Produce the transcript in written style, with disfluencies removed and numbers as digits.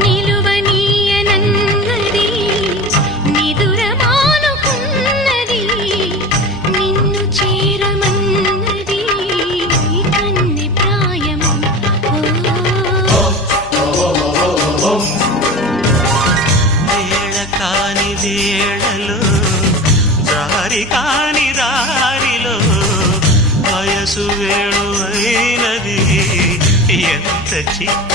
నిలువనీయనన్నది నిదురమానుకున్నది నిన్ను చేరమన్నది కన్నె ప్రాయము వేళ కాని వేళలో దారి కాని దారిలో వయసు వేణు అయినది ఎంత చిత్ర